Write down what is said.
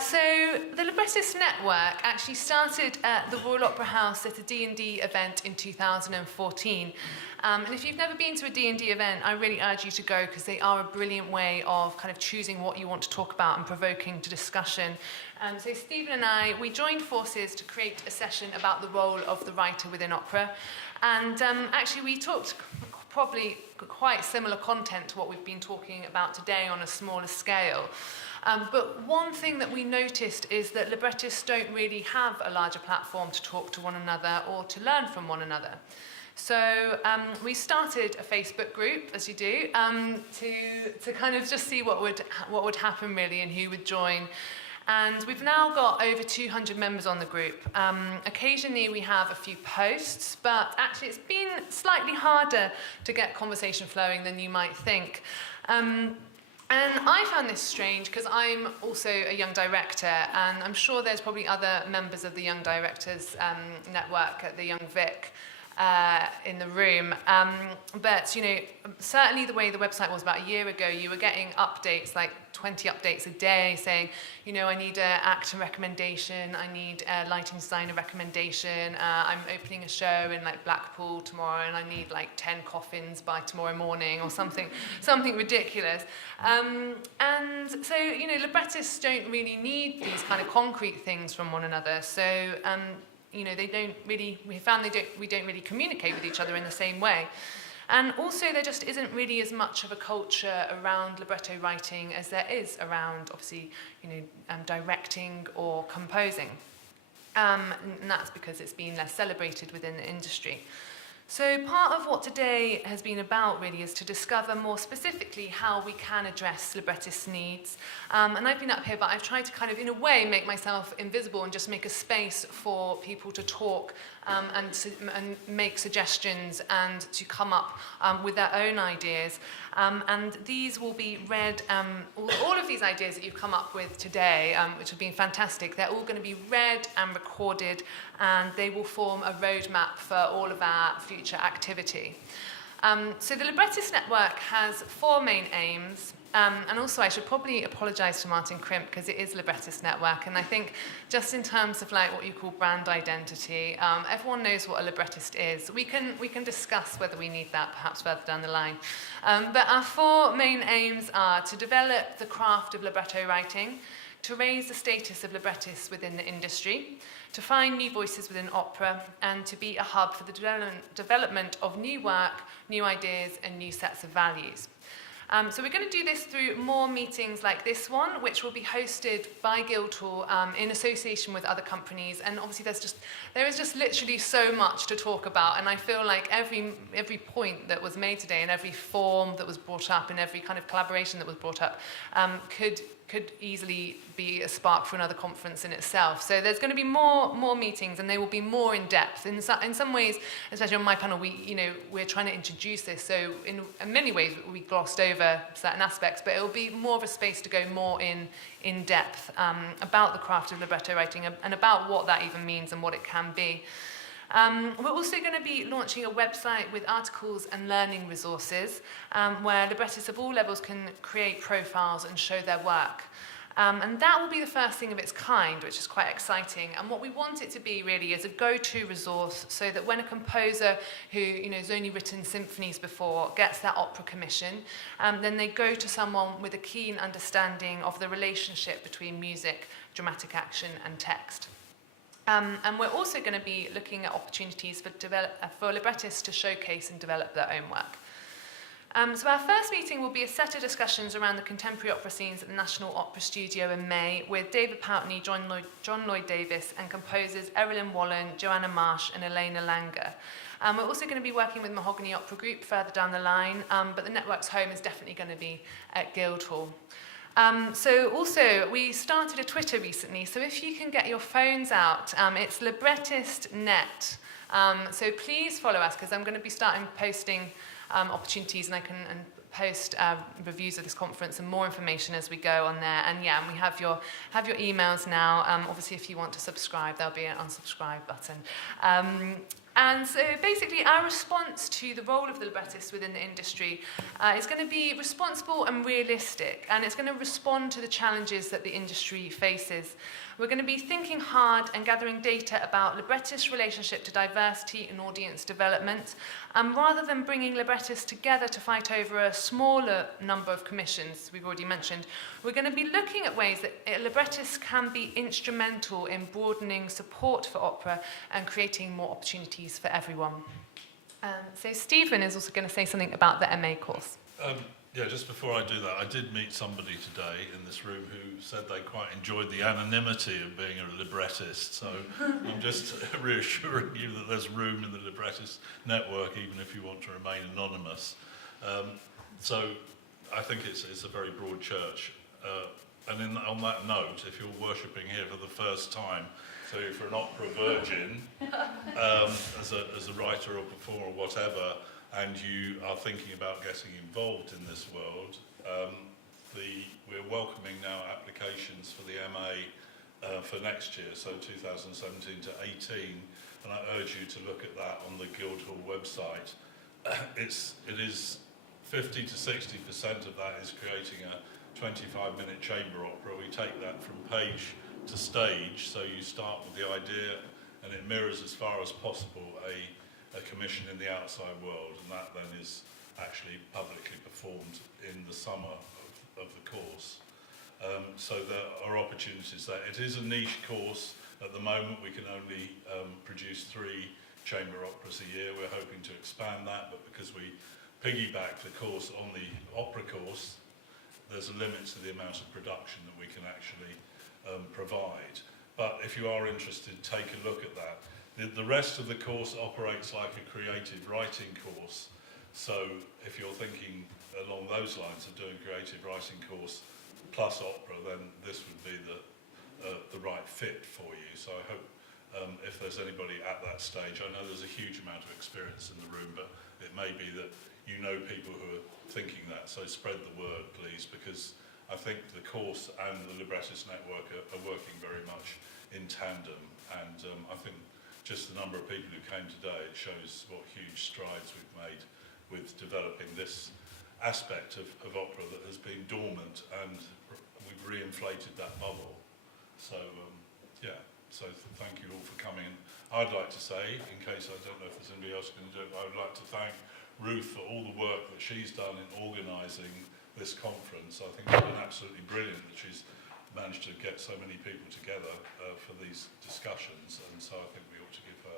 So the Librettist Network actually started at the Royal Opera House at a D&D event in 2014. And if you've never been to a D&D event, I really urge you to go because they are a brilliant way of kind of choosing what you want to talk about and provoking to discussion. So Stephen and I, we joined forces to create a session about the role of the writer within opera. And actually we talked probably quite similar content to what we've been talking about today on a smaller scale. But one thing that we noticed is that librettists don't really have a larger platform to talk to one another or to learn from one another. So we started a Facebook group, as you do, to kind of just see what would happen really and who would join. And we've now got over 200 members on the group. Occasionally we have a few posts, but actually it's been slightly harder to get conversation flowing than you might think. And I found this strange because I'm also a young director, and I'm sure there's probably other members of the Young Directors Network at the Young Vic in the room. But, you know, certainly the way the website was about a year ago, you were getting updates, like 20 updates a day saying, you know, I need an actor recommendation, I need a lighting designer recommendation, I'm opening a show in like Blackpool tomorrow and I need like 10 coffins by tomorrow morning or something ridiculous. And so, you know, librettists don't really need these kind of concrete things from one another. So, you know, we found we don't really communicate with each other in the same way. And also there just isn't really as much of a culture around libretto writing as there is around, obviously, you know, directing or composing. And that's because it's been less celebrated within the industry. So part of what today has been about really is to discover more specifically how we can address librettist needs. And I've been up here, but I've tried to kind of, in a way, make myself invisible and just make a space for people to talk and make suggestions and to come up with their own ideas. And these will be read, all of these ideas that you've come up with today, which have been fantastic, they're all going to be read and recorded, and they will form a roadmap for all of our future activity. So the Librettist Network has 4 main aims. And also I should probably apologise to Martin Crimp because it is Librettist Network, and I think just in terms of like what you call brand identity, everyone knows what a librettist is. We can discuss whether we need that perhaps further down the line. But our 4 main aims are to develop the craft of libretto writing, to raise the status of librettists within the industry, to find new voices within opera, and to be a hub for the development of new work, new ideas, and new sets of values. So we're going to do this through more meetings like this one, which will be hosted by Guildhall in association with other companies. And obviously there is just literally so much to talk about. And I feel like every point that was made today and every form that was brought up and every kind of collaboration that was brought up could easily be a spark for another conference in itself. So there's going to be more meetings, and they will be more in depth. In some ways, especially on my panel, we're trying to introduce this. So in many ways, we glossed over certain aspects, but it will be more of a space to go more in depth about the craft of libretto writing and about what that even means and what it can be. We're also going to be launching a website with articles and learning resources where librettists of all levels can create profiles and show their work. And that will be the first thing of its kind, which is quite exciting. And what we want it to be really is a go-to resource so that when a composer who has only written symphonies before gets that opera commission, then they go to someone with a keen understanding of the relationship between music, dramatic action and text. And we're also going to be looking at opportunities for librettists to showcase and develop their own work. So our first meeting will be a set of discussions around the contemporary opera scenes at the National Opera Studio in May with David Pountney, John Lloyd Davis, and composers Erilyn Wallen, Joanna Marsh, and Elena Langer. We're also going to be working with Mahogany Opera Group further down the line, but the network's home is definitely going to be at Guildhall. So also, we started a Twitter recently, so if you can get your phones out, it's LibrettistNet. So please follow us, because I'm going to be starting posting opportunities, and I can post reviews of this conference and more information as we go on there. And yeah, and we have your emails now. Obviously, if you want to subscribe, there'll be an unsubscribe button. And so basically our response to the role of the librettist within the industry is going to be responsible and realistic, and it's going to respond to the challenges that the industry faces. We're going to be thinking hard and gathering data about librettists' relationship to diversity and audience development, rather than bringing librettists together to fight over a smaller number of commissions we've already mentioned. We're going to be looking at ways that librettists can be instrumental in broadening support for opera and creating more opportunities for everyone. So Stephen is also going to say something about the MA course. Yeah, just before I do that, I did meet somebody today in this room who said they quite enjoyed the anonymity of being a librettist. So I'm just reassuring you that there's room in the librettist network, even if you want to remain anonymous. So I think it's a very broad church. And on that note, if you're worshipping here for the first time, so if you're an opera virgin, as a writer or performer or whatever, and you are thinking about getting involved in this world, we're welcoming now applications for the MA for next year, so 2017 to 18, and I urge you to look at that on the Guildhall website. It is 50 to 60% of that is creating a 25-minute chamber opera. We take that from page to stage, so you start with the idea, and it mirrors as far as possible a commission in the outside world, and that then is actually publicly performed in the summer of the course. So there are opportunities there. It is a niche course. At the moment we can only produce 3 chamber operas a year. We're hoping to expand that, but because we piggyback the course on the opera course, there's a limit to the amount of production that we can actually provide. But if you are interested, take a look at that. The rest of the course operates like a creative writing course. So if you're thinking along those lines of doing a creative writing course plus opera, then this would be the right fit for you. So I hope if there's anybody at that stage, I know there's a huge amount of experience in the room, but it may be that you know people who are thinking that. So spread the word, please, because I think the course and the Librettist Network are working very much in tandem, and I think just the number of people who came today, it shows what huge strides we've made with developing this aspect of opera that has been dormant, and we've re-inflated that bubble. So, yeah, so thank you all for coming. I'd like to say, in case I don't know if there's anybody else going to do it, but I would like to thank Ruth for all the work that she's done in organising this conference. I think it's been absolutely brilliant that she's managed to get so many people together for these discussions, and so I think we ought to give her